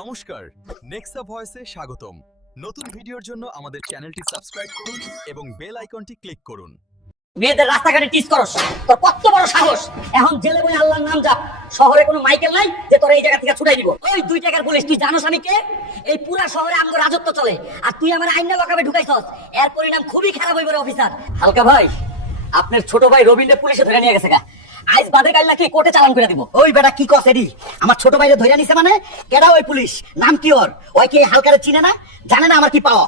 নমস্কার, নেক্সা ভয়েসে স্বাগতম। নতুন ভিডিওর জন্য আমাদের চ্যানেলটি সাবস্ক্রাইব করুন এবং বেল আইকনটি ক্লিক করুন। মেয়েদের রাস্তাঘাটে টিস করস, তোর কত বড় সাহস! এখন জেলে বই আল্লাহর নাম যা। শহরে কোনো মাইকেল নাই যে তোর এই জায়গা থেকে ছুটাই দিব। ওই 2 টাকার পুলিশ, তুই জানোস আমি কে? এই পুরা শহরে আমগো রাজত্ব চলে, আর তুই আমার আইনা লকাবে ঢুকাইছস। এর পরিণাম খুবই খারাপ হইবে রে অফিসার। হালকা ভাই, আপনার ছোট ভাই রবীন্দ্র পুলিশে ধরে নিয়ে গেছে গা। আইজ বাদে কাল নাকি কোর্টে চালান করে দিব। ওই বেটা কি কস এডি? আমার ছোট ভাইরে ধরে নিছে মানে? কেডা ওই পুলিশ? নাম কি ওর? ওই কি হালকারে চিনে না? জানে না আমার কি পাওয়া?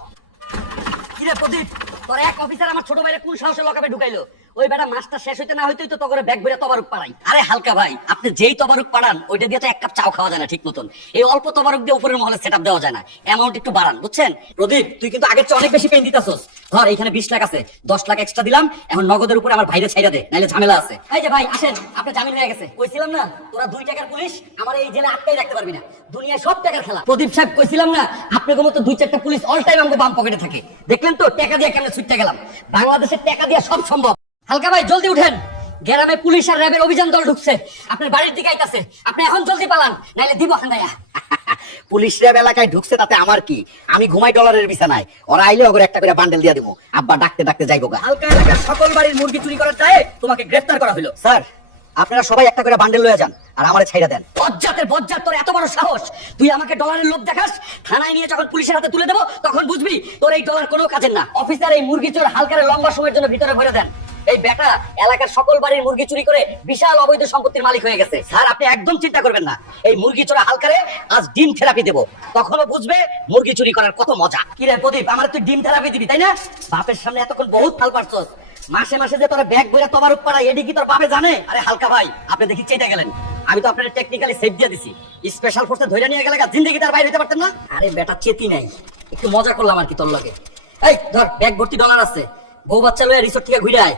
কি রে প্রদীপ, তোর এক অফিসার আমার ছোট ভাইরে কোন সাহসে লকাবে ঢুকাইলো? ওই বেটা মাস্টার শেষ হইতে না হইতেই তো তোরে ব্যাগ ভরে তবারুক পাড়াই। আরে হালকা ভাই, আপনি যেই তবারুক পাড়ান ওইটা দিয়ে তো এক কাপ চাও খাওয়া যায় না ঠিক মতন। এই অল্প তবারুক দিয়ে উপরের মহলে সেটআপ দেওয়া যায় না। অ্যামাউন্ট একটু বাড়ান, বুঝছেন? প্রদীপ, তুই কিন্তু আগের চেয়ে অনেক বেশি পেইন দিতাছস। ধর এখানে 20 লাখ আছে, 10 লাখ এক্সট্রা দিলাম। এখন নগদের উপরে আমার ভাইরে ছাইরা দে, নাইলে ঝামেলা আছে। এই যে ভাই আসেন, আপনি জামিন হয়ে গেছে। কইছিলাম না তোরা 2 টাকার পুলিশ আমার এই জেলে আটকাই রাখতে পারবি না। দুনিয়ায় সব টাকার খেলা। প্রদীপ সাহেব, কইছিলাম না আপনাদের মতো 2-4টা পুলিশ অল টাইম আমাদের বাম পকেটে থাকে। দেখলেন তো টাকা দিয়ে কেমনে ছুটতে গেলাম। বাংলাদেশের টাকা দিয়ে সব সম্ভব। হালকা ভাই জলদি উঠেন, গ্রামে পুলিশ আর র্যাবের অভিযান দল ঢুকছে। আপনার বাড়ির দিকে আইতাছে, আপনি এখন জলদি পালান, নাইলে দিব হান্দায়া। পুলিশ র্যাব এলাকায় ঢুকছে তাতে আমার কি? আমি ঘুমাই ডলারের বিছানায়, ওরা আইলে ওগরে একটা করে বান্ডেল দিয়ে দেবো। আব্বা ডাকতে ডাকতে যাইবো গা। হালকা এলাকার সকল বাড়ির মুরগি চুরি করার দায়ে তোমাকে গ্রেফতার করা হলো। স্যার, আপনারা সবাই একটা করে বান্ডেল লয়ে যান আর আমারে ছাইড়া দেন। বজ্জাতের বজ্জাত, তোর এত বড় সাহস! তুই আমাকে ডলারের লোভ দেখাস? থানায় নিয়ে যখন পুলিশের হাতে তুলে দেবো তখন বুঝবি তোর এই ডলার কোনো কাজের না। অফিসার, এই মুরগি চোর হালকারে লম্বা সময়ের জন্য ভিতরে ভরে দেন। এই বেটা এলাকার সকল বাড়ির মুরগি চুরি করে বিশাল অবৈধ সম্পত্তির মালিক হয়ে গেছে। স্যার, আপনি একদম চিন্তা করবেন না, এই মুরগি চোরা হালকারে আজ ডিম থেরাপি দেবো, তখনও বুঝবে মুরগি চুরি করার কত মজা। কি রে প্রদীপ, আমার তুই ডিম থেরাপি দিবি তাই না? বাপের সামনে এতক্ষণ বহুত ফাল পারছস, মাসে মাসে যে তোর ব্যাগ বইরা তবারুক পাড়া, এডি কি তোর বাপে জানে? আরে হালকা ভাই, আপনি দেখি চেইটা গেলেন। আমি তো আপনার টেকনিক্যালি সেফ দিয়ে দিছি, স্পেশাল ফোর্সে ধরে নিয়ে গেলে জিন্দেগি তার বাইরে হতে পারতেন না। আরে বেটা চেতি নাই, একটু মজা করলাম আর কি তোর লগে। এই ধর, ব্যাগ ভর্তি ডলার আছে, বউ বাচ্চা লয়ে রিসোর্ট থেকে ঘুরে আয়।